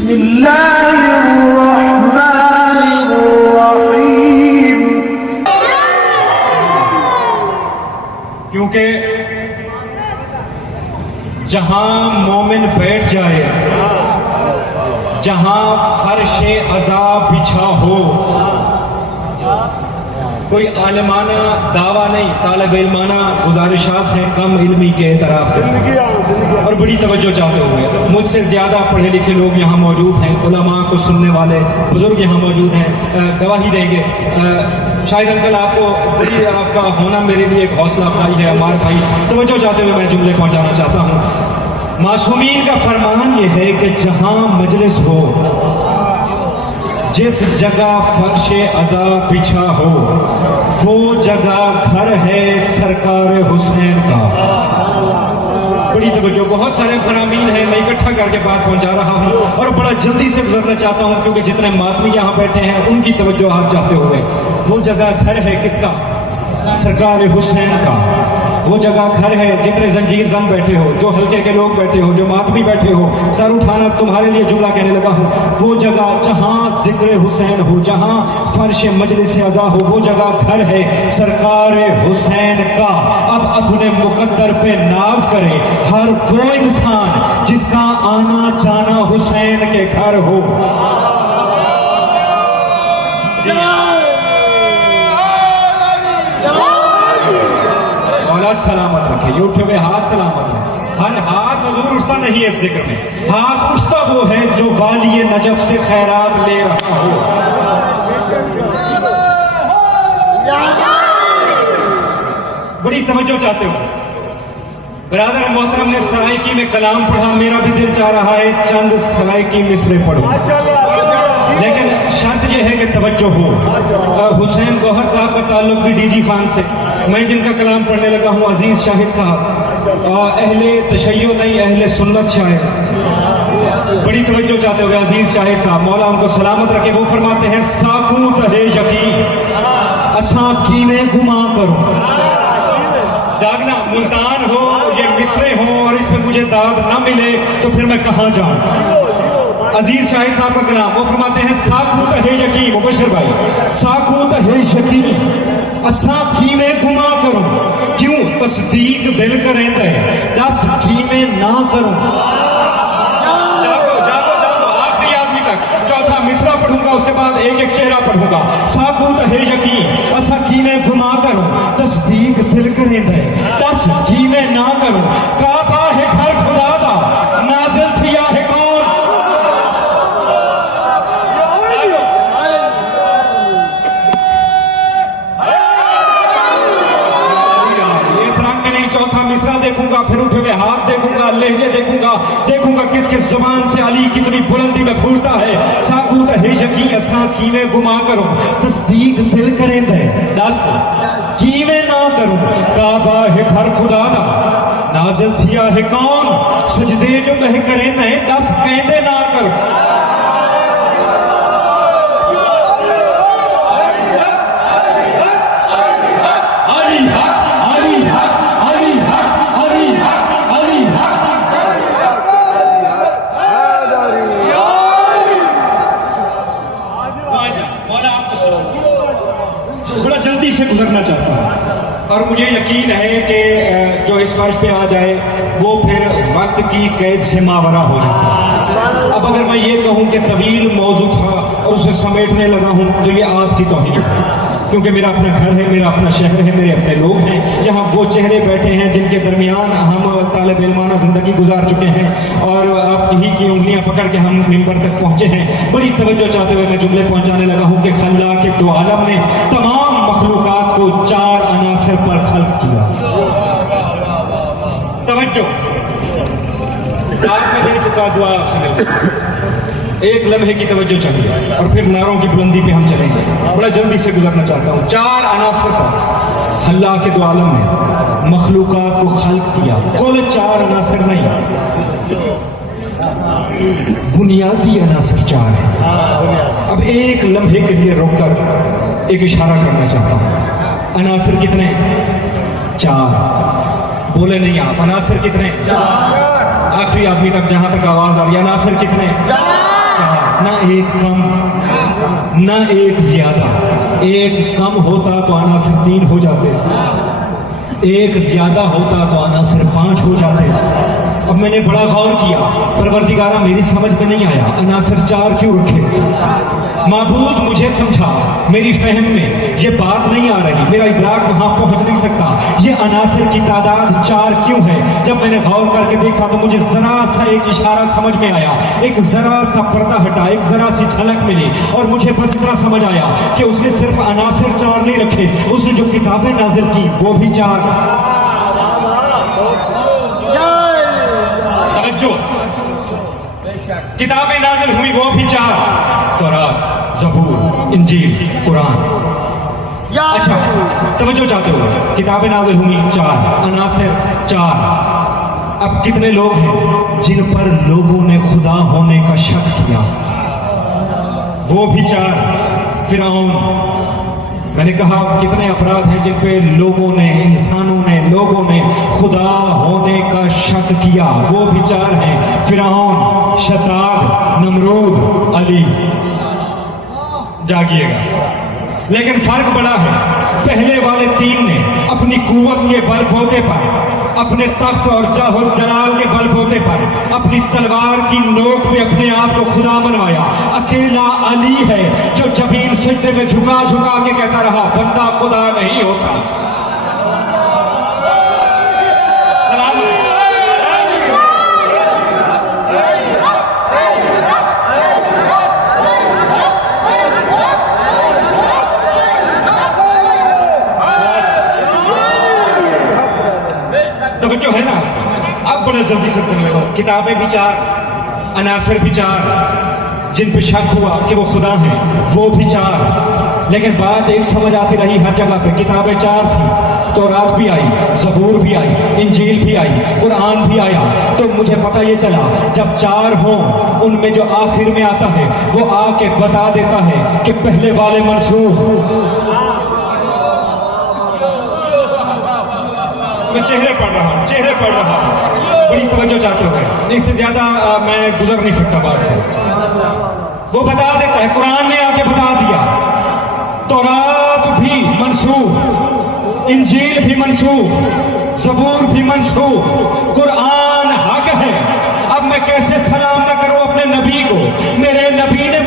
بسم اللہ الرحمن الرحیم. کیونکہ جہاں مومن بیٹھ جائے، جہاں فرش عذاب بچھا ہو، کوئی عالمانہ دعویٰ نہیں، طالب علمانہ گزارشات ہیں کم علمی کے اعتراف کے ساتھ اور بڑی توجہ چاہتے ہوئے. مجھ سے زیادہ پڑھے لکھے لوگ یہاں موجود ہیں، علماء کو سننے والے بزرگ یہاں موجود ہیں، گواہی دیں گے. شاہد انکل آپ کو بڑی آپ کا ہونا میرے لیے ایک حوصلہ افزائی ہے. عمار بھائی توجہ چاہتے ہوئے میں جملے پہنچانا چاہتا ہوں. معصومین کا فرمان یہ ہے کہ جہاں مجلس ہو، جس جگہ فرش عذاب بچھا ہو، وہ جگہ گھر ہے سرکار حسین کا. بڑی توجہ، بہت سارے فرامین ہیں، میں اکٹھا کر کے بات پہنچا رہا ہوں اور بڑا جلدی سے گزرنا چاہتا ہوں کیونکہ جتنے ماتمی یہاں بیٹھے ہیں ان کی توجہ آپ چاہتے ہوئے. وہ جگہ گھر ہے کس کا؟ سرکار حسین کا. وہ جگہ گھر ہے جتنے زنجیر زن بیٹھے ہو، جو حلقے کے لوگ بیٹھے ہو، جو ماتمی بیٹھے ہو، سر اٹھانا تمہارے لیے جملہ کہنے لگا ہوں. وہ جگہ جہاں ذکر حسین ہو، جہاں فرش مجلس عزا ہو، وہ جگہ گھر ہے سرکار حسین کا. اب اپنے مقدر پہ ناز کرے ہر وہ انسان جس کا آنا جانا حسین کے گھر ہو. سلامت رکھے. یہ اٹھے ہوئے ہاتھ سلامت رکھے. ہر ہاتھ حضور اٹھتا نہیں ہے اس ذکر میں. ہاتھ اٹھتا وہ ہے جو والی نجف سے خیرات لے رہا ہو. بڑی توجہ چاہتے ہو برادر محترم نے سرائکی میں کلام پڑھا، میرا بھی دل چاہ رہا ہے چند سرائکی مصرے پڑھوں، لیکن شرط یہ ہے کہ توجہ ہو. حسین گوہر صاحب کا تعلق بھی ڈی جی خان سے. میں جن کا کلام پڑھنے لگا ہوں عزیز شاہد صاحب، اہل تشیع نہیں اہل سنت شاعر. بڑی توجہ چاہتے ہوئے عزیز شاہد صاحب مولا ان کو سلامت رکھے، وہ فرماتے ہیں ساکوں تہے یقین اساں کیویں گما کروں. جاگنا ملتان ہو، یہ مصرے ہوں اور اس میں مجھے داد نہ ملے تو پھر میں کہاں جاؤں. عزیز شاہد صاحب کا کلام، وہ فرماتے ہیں ساکھو تہے یقین، مبشر بھائی ساکھو تہے یقین اساں کیویں گما کروں، کیوں تصدیق دل کریں دے دس کیویں نہ کروں. جاگو جاگو جاگو آخری آدمی تک. چوتھا مصرع پڑھوں گا، اس کے بعد ایک ایک چہرہ پڑھوں گا. ساکھو تہے یقین اساں کیویں گما کروں، تصدیق دل کریں دے دس کیویں نہ کروں. کعبہ ہے گھر خدا دا، نازل تھیا ہے کون. دیکھوں گا، پھر اٹھے ہوئے ہاتھ دیکھوں گا، لہجے دیکھوں گا، دیکھوں گا کس کس زبان سے علی کتنی بلندی میں پھولتا ہے. ساکھو تہے یقین اساں کیویں گما کروں، تصدیق دل کریں دے دس کیویں نہ کروں. کعبہ ہے گھر خدا دا، نازل تھیا ہے کون، سجدے جو بہ کریں دے دس کہندے نہ کروں. بڑا جلدی سے گزرنا چاہتا ہوں اور مجھے یقین ہے کہ جو اس فرش پہ آ جائے وہ پھر وقت کی قید سے ماورا ہو جائے. اب اگر میں یہ کہوں کہ طویل موضوع تھا اور اسے سمیٹنے لگا ہوں تو یہ آپ کی توہین ہے، کیونکہ میرا اپنا گھر ہے، میرا اپنا شہر ہے، میرے اپنے لوگ ہیں، جہاں وہ چہرے بیٹھے ہیں جن کے درمیان ہم طالب علمانہ زندگی گزار چکے ہیں اور آپ ہی کی انگلیاں پکڑ کے ہم ممبر تک پہنچے ہیں. بڑی توجہ چاہتے ہوئے میں جملے پہنچانے لگا ہوں کہ خلاق دو عالم نے تمام مخلوقات کو چار عناصر پر خلق کیا. توجہ آپ میں دے چکا دعا آپ سے ملتا، ایک لمحے کی توجہ چاہیے اور پھر نعروں کی بلندی پہ ہم چلیں گے. بڑا جلدی سے گزرنا چاہتا ہوں. چار عناصر پر اللہ کے دو عالم نے مخلوقات کو خلق کیا. کل چار عناصر نہیں، بنیادی عناصر چار ہیں. اب ایک لمحے کے لیے روک کر ایک اشارہ کرنا چاہتا ہوں. عناصر کتنے؟ چار. بولے نہیں آپ، عناصر کتنے؟ آخری آدمی تک جہاں تک آواز آ رہی ہے، عناصر کتنے؟ نہ ایک کم نہ ایک زیادہ. ایک کم ہوتا تو عناصر 3 ہو جاتے, ایک زیادہ ہوتا تو عناصر 5 ہو جاتے. اب میں نے بڑا غور کیا, پروردگارہ میری سمجھ میں نہیں آیا عناصر 4 کیوں رکھے. معبود مجھے سمجھا, میری فہم میں یہ بات نہیں آ رہی, میرا ادراک وہاں پہنچ نہیں سکتا. یہ عناصر کی تعداد 4 کیوں ہے؟ جب میں نے غور کر کے دیکھا تو مجھے ذرا سا ایک اشارہ سمجھ میں آیا, ایک ذرا سا پردہ ہٹا, ایک ذرا سی جھلک ملی, اور مجھے بس اتنا سمجھ آیا کہ اس نے صرف عناصر 4 نہیں رکھے, اس نے جو کتابیں نازل کی وہ بھی 4. کتابیں نازل ہوئی وہ بھی 4, تورات, زبور, انجیل, قرآن. اچھا توجہ چاہتے ہو, کتابیں نازل ہوئی 4, عناصر 4. اب کتنے لوگ ہیں جن پر لوگوں نے خدا ہونے کا شک کیا؟ وہ بھی 4. فرعون, میں نے کہا کتنے افراد ہیں جن پہ لوگوں نے, انسانوں نے, لوگوں نے خدا ہونے کا شک کیا؟ وہ بھی 4 ہیں. فرعون, شداد, نمرود, علی. جاگیے گا, لیکن فرق بڑا ہے. پہلے والے 3 نے اپنی قوت کے بل بوتے پر, اپنے تخت اور جاہ و جلال کے بل بوتے پر, اپنی تلوار کی نوک میں اپنے آپ کو خدا بنوایا. اکیلا علی ہے جو جبین سجدے میں جھکا جھکا کے کہتا رہا بندہ خدا نہیں ہوتا. جو ہے نا, اب بڑا جلدی سے کرنے لگا. کتابیں بھی 4, عناصر بھی 4, جن پہ شک ہوا کہ وہ خدا ہیں وہ بھی 4. لیکن بات ایک سمجھ آتی رہی ہر جگہ پہ, کتابیں 4 تھیں, تورات بھی آئی, زبور بھی آئی, انجیل بھی آئی, قرآن بھی آیا. تو مجھے پتہ یہ چلا جب 4 ہوں ان میں جو آخر میں آتا ہے وہ آ کے بتا دیتا ہے کہ پہلے والے منسوخ. میں چہرے پڑھ رہا ہوں, بڑی توجہ چاہتے ہو, اس سے زیادہ میں گزر نہیں سکتا بات سے. وہ بتا دیتا ہے, قرآن نے آ کے بتا دیا تورات بھی منسوخ, انجیل بھی منسوخ, زبور بھی منسوخ, قرآن حق ہے. اب میں کیسے سلام نہ کروں اپنے نبی کو؟ میرے نبی نے